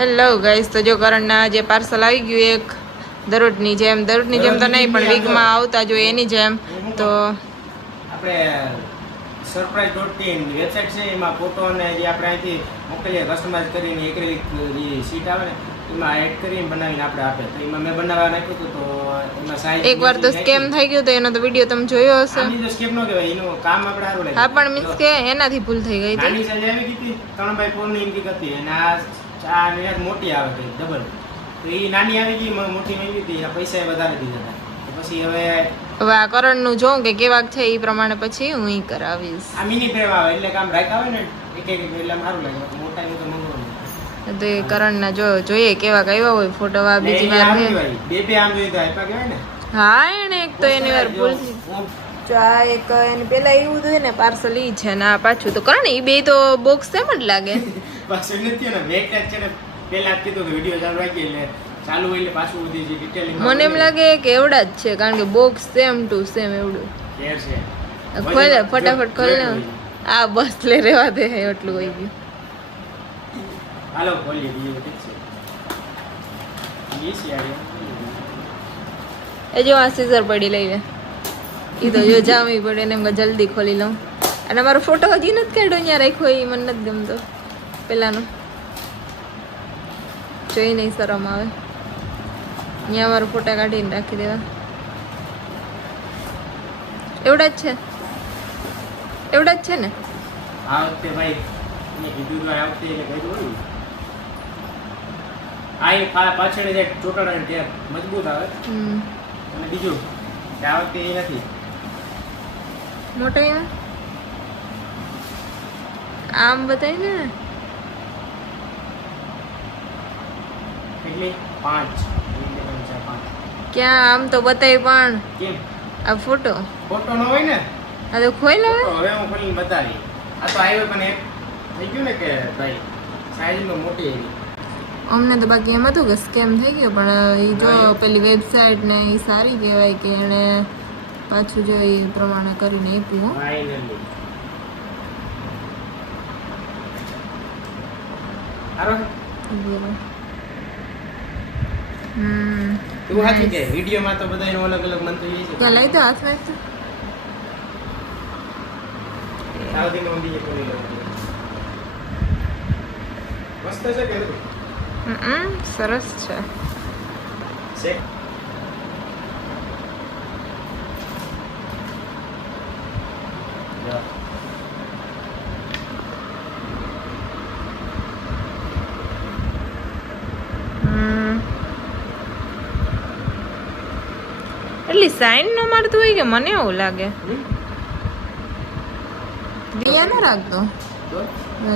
Hello guys, તો જો કરણના જે પાર્સલ આવી ગયું એક દરરોજની જેમ તો નહીં પણ વીકમાં આવતા જોઈએ એની જેમ. તો આપણે સરપ્રાઈઝ.in વેબસાઇટ છે, એમાં ફોટો અને જે આપણે અહીંથી મોકલીએ કસ્ટમાઇઝ કરીને એક્રેલિક જે શીટ આવે ને એમાં એડ કરીને બનાવીને આપણે આપે. તો એમાં મેં બનાવવા નાખ્યું હતું, તો એમાં સાઈઝ એકવાર તો સ્કેમ થઈ ગયો તો એનો તો વિડિયો તમે જોયો હશે. આની તો સ્કેમ ન કહેવાય, એનું કામ આપણે સારું લાગ્યું. હા, પણ મીન્સ કે એનાથી ભૂલ થઈ ગઈ નાની હતી. સાઈઝ આવી ગઈ હતી 3x4 ની ઇંચ હતી અને આ મોટી આવે છે ડબલ. તો એ નાની આવી ગઈ, મોટી માંગી હતી, એના પૈસા વધારે દીધા હતા. તો પછી હવે આ કરણનું જોઉં કે કેવાક છે એ પ્રમાણે પછી હું ઈ કરાવીશ. આ મિની ફ્રેમ આવે એટલે કામ રાખ આવે ને એક એટલે સારું લાગે. મોટા ની તો મંગવાનું. તો એ કરણના જોઈએ કેવાક આવ્યા હોય ફોટો. આ બીજી વાર બે આમ જોઈએ તો આપ્યા કહેવાય ને. હા, એને એક તો એની વાર ભૂલ થઈ. જો આ એક એને પેલા એવું હતું ને પાર્સલ ઈ છે ને આ પાછું તો કરણ ઈ બે તો બોક્સ સેમ જ લાગે. પાછું નથી ને મેં છે ને પેલા જ કીધું કે વિડિયો ચાલુ રાખી એટલે ચાલુ હોય એટલે પાછું બધી જે ડિટેલિંગ મને એમ લાગે કે એવડા જ છે, કારણ કે બોક્સ સેમ ટુ સેમ એવડું કેર છે. ખોલે ફટાફટ ખોલ ને. આ બસ લે રેવા દે એટલું હોય ગયું. હાલો ખોલીએ બીજું ઠીક છે. યસ યાર એ જો આ સીઝર પડી લઈ લે. ઈ તો જો જામી પડે ને એમ કે જલ્દી ખોલી લઉં. અને મારો ફોટો હજી નથી કાઢ્યો, અહીંયા રાખ્યો એ મને નથી ગમતો પેલાનો. જોઈ નહીં શરમ આવે. અહીંયા મારો ફોટા કાઢીને રાખી દેવા. એવડા જ છે, એવડા જ છે ને. આ વખતે ભાઈ એને કીધું કે આ વખતે એને કહ્યું હોય આ પાછળ જે ચોટાડાની ટેપ મજબૂત આવે. અને બીજું કે આ વખતે એ નથી મોટો આમ બતાવી ને કેટલી 5 ક્યાં આમ તો બતાવી પણ કેમ આ ફોટો ન હોય ને. આ તો ખોઈ લે. હવે હું ખોલીને બતાવી. આ તો આવ્યો પણ એક થઈ ગયું ને કે ભાઈ સાઈઝમાં મોટી એવી. અમને તો બાકી એમ હતું કે સ્કેમ થઈ ગયો, પણ એ જો પેલી વેબસાઇટ ને એ સારી કહેવાય કે એને પાછું જો એ પ્રમાણે કરીને આપ્યું. ફાઇનલી આરો તું સાચું કે વિડિયોમાં તો બધાયનો અલગ અલગ મંતવ્ય છે. ત્યાં લઈ દો હાથમાં તો. સાવધીનો બીજે કોઈ લો. મસ્ત છે કે સરસ છે. છે એટલી સાઈન ન મારતું હોય કે મને એવું લાગે. રિયા ના રાખતો,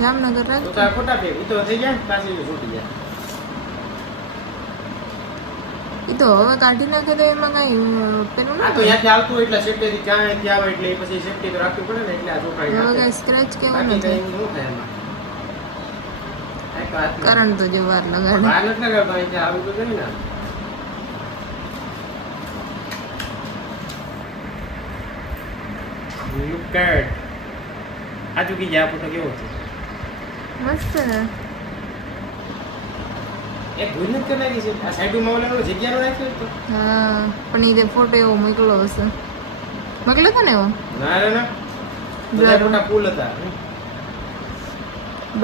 જામનગર રાખતો. તો ફોટા ફેર ઈ તો થઈ જાય પાછી છૂટી જાય. ઈ તો હવે કાઢી નાખે તો એમાં કઈ પેલું આ તો ત્યાંથી આવતું હોય એટલે સેફ્ટી થી ક્યાંથી આવે એટલે પછી સેફ્ટી તો રાખવી પડે ને એટલે આ ચોટાડી હવે નાખે. સ્ક્રેચ કેવું બાકી નથી. કઈ શું થાય એમાં. આ વાત કરણ તો જો વાર લગાડે. બહાર નથી લગાડતો, અહીંથી આવું તો જોઈએ ને. લુક એટ આ ચૂકી જાય ફોટો કેવો છે. મસ્ત ને. એક ભૂલ નથી કરી નાખી છે. આ સાઈડમાં ઓલા જગ્યાનો રાખ્યો તો. હા, પણ એ ફોટો એવો મોકલો હશે. મોકલ્યો હતો ને એવો. ના ના બધા ફોટા ફૂલ હતા.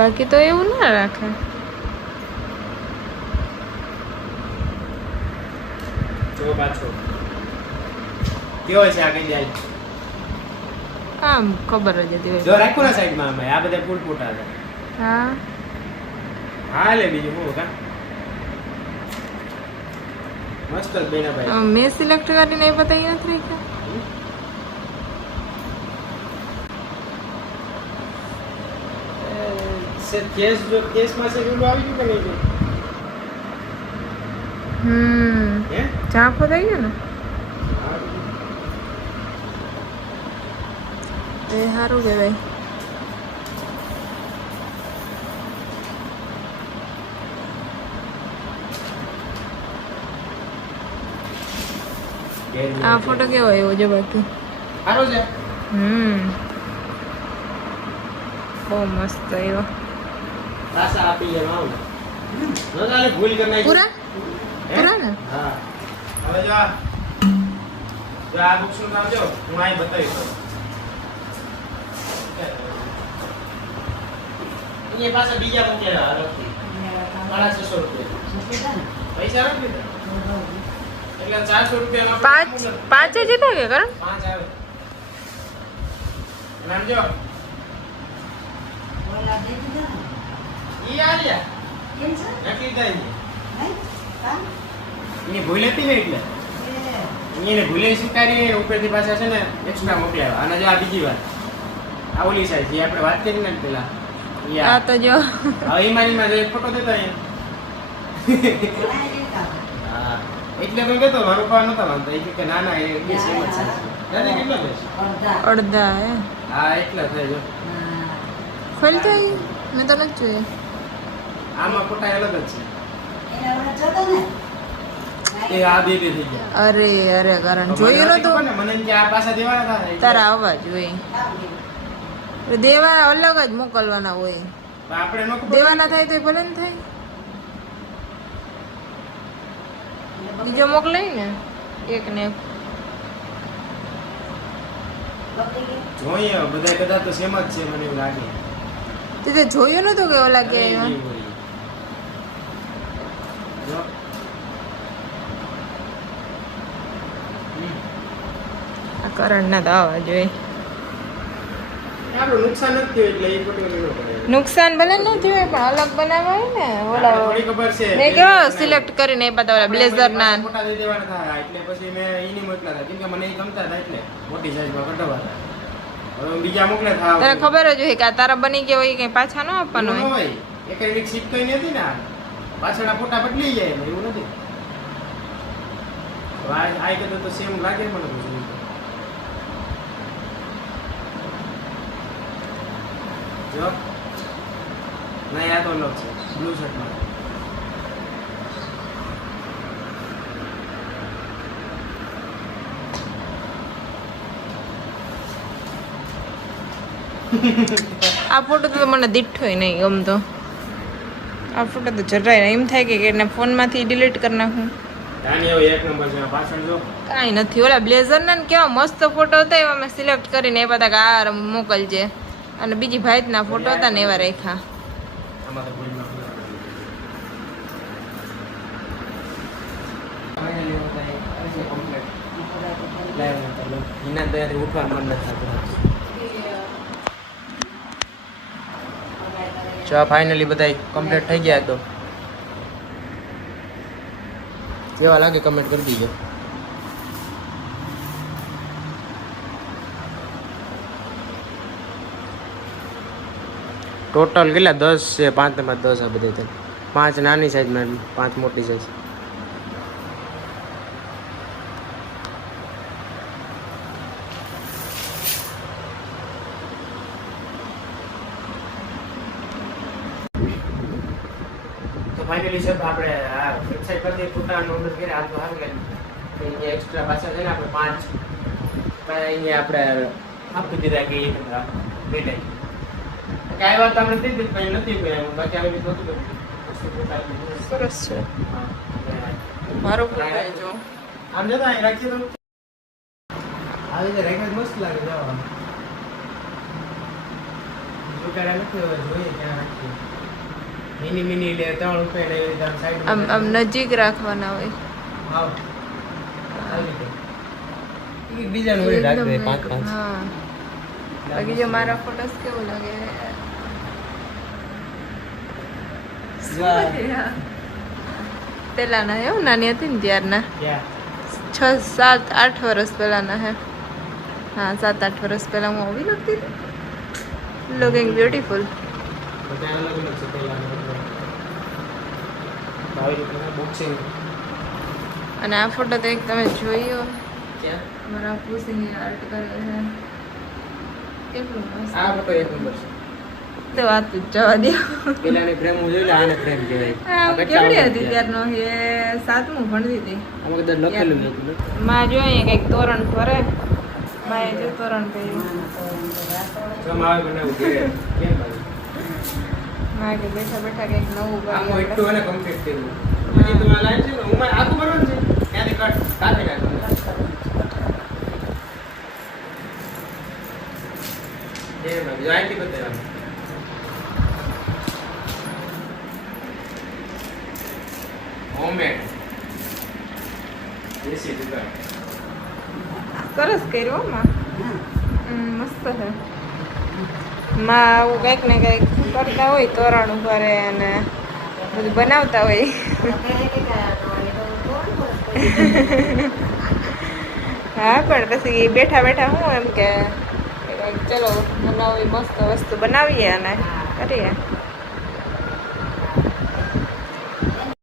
બાકી તો એવું ના રાખે. જો પાછો કેવો છે આ કઈ જાય. આમ ખબર જ હતી. જો રાખો ને સાઈડમાં અમે આ બધા ફૂલ ફોટા હતા. હા હા લે બીજું હું કા મસ્ત બેના ભાઈ. મેં સિલેક્ટ કરીને એ બતાવી નથી રાખ્યા. કેસ જો કેસમાં છે પેલું આવી ગયું કે નહીં. હે ચાંપો થઈ ગયો ને એ સારું કહેવાય. આ ફોટો કેવો આવ્યો છે બાકી સારો છે. બહુ મસ્ત આવ્યો. પાછા આપી એમ આવું જો તારે ભૂલ કરી નાખી. પૂરા હે? પૂરા ને હા. હવે જો આ બુક્સનું કામ જો હું અહીં બતાવીશ તમને. એની પાસે બીજા મૂકેલા અલગથી. 650 રૂપિયા. પૈસા નથી લીધા. એટલે 400 રૂપિયામાં પાંચ જ હતા કે કરણ 5 આવે. નામ જો ઈ આલિયા નકલી થાય એની ભૂલ હતી ને એટલે એને ભૂલે સ્વીકારી ઉપરથી પાછા છે ને એક્સ્ટ્રા મોકલ્યા. અને જો આ બીજી વાત આ ઓલી સાઈડ જે આપણે વાત કરી ને પેલા આ તો જો હવે ઈમાનીમાં જો એક ફોટો દેતા અહીંયા હા એટલે તો કહેતો મારો પા નતો માનતો એ કે ના ના એ બે સેમ જ છે. દાદા કેટલા બેસ અડધા હે હા એટલા થાય જો ખોલ તો ઈ. મેં તો નથી જોયું આમાં ફોટા અલગ જ છે એ આ બે બે થઈ ગયા. અરે અરે કરણ જોયું નતું મને મને એમ કે આ પાછા દેવાના હતા એટલે. તારા અવાજ હોય દેવાના અલગ જ મોકલવાના હોય પણ આપણે નો ખબર દેવાના થાય તો ભલે ને થાય બીજો મોકલાય ને એક ને એક જોઈએ બધા કદાચ તો સેમ જ છે મને એવું લાગે. તે જોયું નતું કે ઓલા કે અરે એ બોલી. જો. આ કરણ ના તો અવાજ હોય એ આપણું નુકસાન નથી થયું એટલે એ ખોટું લેવું પડે. નુકસાન ભલે ન થયું પણ અલગ બનાવવા હોય ને ઓલા આપણે થોડી ખબર છે મેં કેવો સિલેક્ટ કરીને એ બધા ઓલા બ્લેઝર ના ફોટા દઈ દેવાના હતા એટલે પછી મેં ઈની મોકલા હતા કેમ કે મને એ ગમતા હતા એટલે મોટી સાઈઝમાં કઢાવવા હતા. હવે હું બીજા મોકલ્યા હતા તને ખબર જ હોય કે આ તારા બની ગયા હોય કઈ પાછા ન આપવાનું એવું ન હોય હોય. એકેડમિક સીટ કઈ નથી ને આ. પાછળના ફોટા બદલી જાય ને એવું નથી. હવે આ કહેતો તો સેમ લાગે મને બધું. જો નહીં આ તો અલગ છે બ્લુ શર્ટમાં. આ ફોટો તો મને દીઠોય નહીં ગમતો આ ફોટો તો જરાય નહીં. એમ થાય કે એને ફોનમાંથી ડિલીટ કરી નાખું આની હવે એક નંબર છે પાછળ જો કાંઈ નથી ઓલા બ્લેઝર ને કેવા મસ્ત ફોટો હતા એવા મેં સિલેક્ટ કરીને એ બધા કે આ મોકલજે અને બીજી ભાઈના ફોટો હતા ને એવા રાખ્યા આમાં તો ભૂલ ન એના દયાથી ઉઠવાનું મન નથી થતું. ચા ફાઇનલી બધા કમ્પ્લીટ થઈ ગયા તો કેવા લાગે કમેન્ટ કરી દીજો. ટોટલ કેટલા 10 છે 5 માં 10 આ બધે 5 નાની સાઈઝમાં 5 મોટી સાઈઝ. તો ફાઇનલી સર આપણે આ વેબસાઈટ પરથી ફોટાનો ઓર્ડર કર્યા આ તો સારું લાગ્યું. તો અહીંયા એક્સ્ટ્રા પાછા છે ને આપણે 5 અહીંયા આપણે આપી દીધા કે બે ટાઈમ કાંઈ વાત આપણે થઈ હતી પણ નથી કોઈ બાકી આવી નહોતું કર્યું. સરસ છે મારો ફોટો જો આમ જતા અહીં રાખીએ તો આવી રીતે રાખ્યા મસ્ત લાગે જવા જોટાડા નથી હવે જોઈએ ક્યાં રાખીએ. મિની મિની લે 3 રૂપિયા ને એવી રીતે આમ સાઈડ આમ આમ નજીક રાખવાના હોય આવ આવી રીતે ઈ બીજાનું હોય રાખ દે 5 હા બાકી જો મારા ફોટોસ કેવું લાગે પેલાના હે હું નાની હતી ને ત્યારના ક્યાં 6, 7, 8 વર્ષ પહેલાના હે હા 7, 8 વર્ષ પહેલા હું આવી લગતી હતી લુકિંગ બ્યુટીફુલ બધા અલગ અલગ છે પહેલાના આવી રીતે બોક્સિંગ અને આ ફોટો તો એક તમે જોયો ક્યાં મારા પૂછીને આર્ટ કરે છે કેટલું મસ્ત આ ફોટો એક નંબર છે. તો વાત જ જવા દે પેલાની ફ્રેમ હું જોઈ લે આને ફ્રેમ કહેવાય. આ કેવડી હતી ત્યારનો એ 7મું ભણતી હતી આમાં કદાચ લખેલું જ હતું ને. માં જો અહીંયા કંઈક તોરણ ફરે માએ જો તોરણ કર્યું જો માવે બનાવું કે કેમ ભાઈ હા કે બેઠા બેઠા કંઈક નવું આખું કરીએ એટલું એને કમ્પ્લીટ કર્યું હજી તો આ લાઈન છે ને હું આખું કરવાનું છે ત્યાંથી કટ કાઢી નાખવાનું એ ભાઈ જોઈન્ટી બતાવવાનું હોમમેડ દેશી દુકાન સરસ કર્યું હો માં મસ્ત છે માં આવું કંઈક ને કંઈક કરતા હોય તોરણ કરે અને બધું બનાવતા હોય હા પણ પછી બેઠા બેઠા હું એમ કે કંઈક ચલો નવી મસ્ત વસ્તુ બનાવીએ અને કરીએ